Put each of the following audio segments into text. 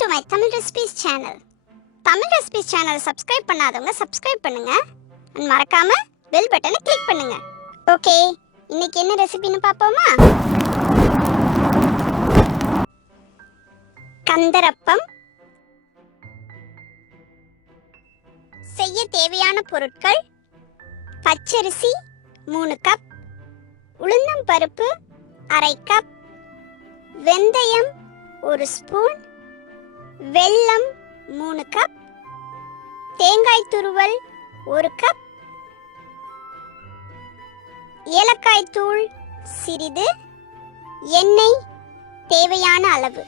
to my Tamil Recipes channel. Tamil Recipes channel subscribe பண்ணாதவங்க subscribe பண்ணுங்க and மறக்காம bell button click பண்ணுங்க. Okay, இன்னைக்கு என்ன ரெசிபின்னு பாப்போமா? கந்தரப்பம். செய்ய தேவையான பொருட்கள்: பச்சரிசி 3 கப், உளுந்தம் பருப்பு 1/2 கப், வெந்தயம் 1 ஸ்பூன், வெல்லம் 3 கப், தேங்காய் துருவல் 1 கப், ஏலக்காய் தூள் சிறிது, எண்ணெய் தேவையான அளவு.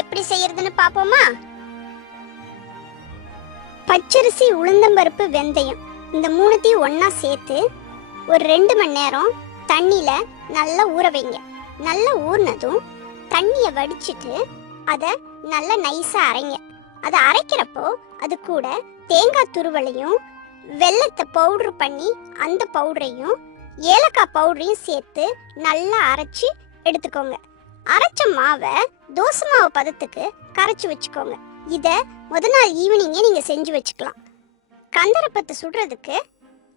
எப்படி செய்யறதுன்னு பாப்போமா? பச்சரிசி, உளுந்தம்பருப்பு, வெந்தயம் இந்த மூணுத்தையும் ஒண்ணா சேர்த்து ஒரு 2 மணி நேரம் தண்ணியில நல்லா ஊற வைங்க. நல்லா ஊறினதும் தண்ணியை வடிச்சிட்டு அதை நல்லா நைஸா அரைங்க. அதை அரைக்கிறப்போ அது கூட தேங்காய் துருவலையும் வெல்லத்தை பவுடர் பண்ணி அந்த பவுடரையும் ஏலக்காய் பவுடரையும் சேர்த்து நல்லா அரைச்சி எடுத்துக்கோங்க. அரைச்ச மாவை தோசை மாவு பதத்துக்கு கரைச்சி வச்சுக்கோங்க. இதை முத நாள் ஈவினிங்கே நீங்க செஞ்சு வச்சுக்கலாம். கந்தரப்பத்தை சுடுறதுக்கு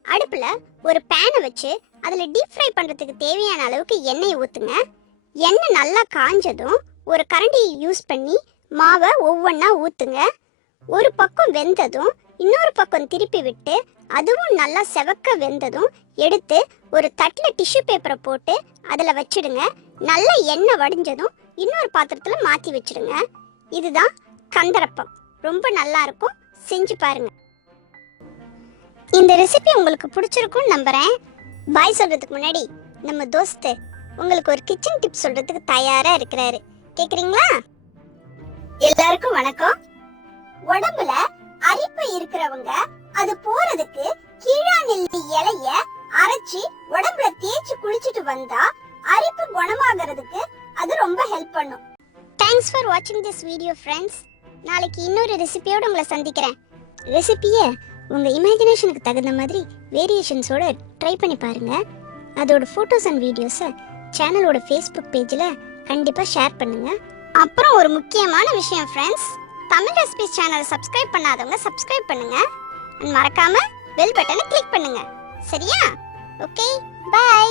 அடுப்புல ஒரு பேனை வச்சு அதுல டீப் ஃப்ரை பண்றதுக்கு தேவையான அளவுக்கு எண்ணெய் ஊத்துங்க. எண்ணெய் நல்லா காஞ்சதும் ஒரு கரண்டியை யூஸ் பண்ணி மாவை ஒவ்வொன்றா ஊத்துங்க. ஒரு பக்கம் வெந்ததும் இன்னொரு பக்கம் திருப்பி விட்டு அதுவும் நல்லா செவக்க வெந்ததும் எடுத்து ஒரு தட்டில் டிஷ்யூ பேப்பரை போட்டு அதில் வச்சிடுங்க. நல்ல எண்ணெய் வடிஞ்சதும் இன்னொரு பாத்திரத்தில் மாற்றி வச்சிடுங்க. இதுதான் கந்தரப்பம். ரொம்ப நல்லா இருக்கும், செஞ்சு பாருங்க. இந்த ரெசிபி உங்களுக்கு பிடிச்சிருக்கும்னு நம்புறேன். பாய் சொல்றதுக்கு முன்னாடி நம்ம தோஸ்து உங்களுக்கு ஒரு கிச்சன் டிப் சொல்றதுக்கு தயாரா இருக்கிறாரு. கேக்குறீங்களா? எல்லாருக்கும் வணக்கம். உடம்புல அரிப்பு இருக்கிறவங்க அது போறதுக்கு கீழாநெல்லி இலைய அரைச்சி உடம்புல தேய்ச்சி குளிச்சிட்டு வந்தா அரிப்பு குணமாகிறதுக்கு அது ரொம்ப ஹெல்ப் பண்ணும். தேங்க்ஸ் ஃபார் வாட்சிங் திஸ் வீடியோ ஃப்ரெண்ட்ஸ். நாளைக்கு இன்னொரு ரெசிபியோட உங்களை சந்திக்கிறேன். ரெசிபியை உங்க இமேஜினேஷனுக்கு தகுந்த மாதிரி வேரியேஷன்ஸோட ட்ரை பண்ணி பாருங்க. அதோட ஃபோட்டோஸ் அண்ட் வீடியோஸை சேனலோட ஃபேஸ்புக் பேஜில் கண்டிப்பாக ஷேர் பண்ணுங்க. அப்புறம் ஒரு முக்கியமான விஷயம் ஃப்ரெண்ட்ஸ், தமிழ் ரெசிபிஸ் சேனலை சப்ஸ்கிரைப் பண்ணாதவங்க சப்ஸ்கிரைப் பண்ணுங்க. மறக்காம பெல் பட்டனை கிளிக் பண்ணுங்க. சரியா? Okay, by.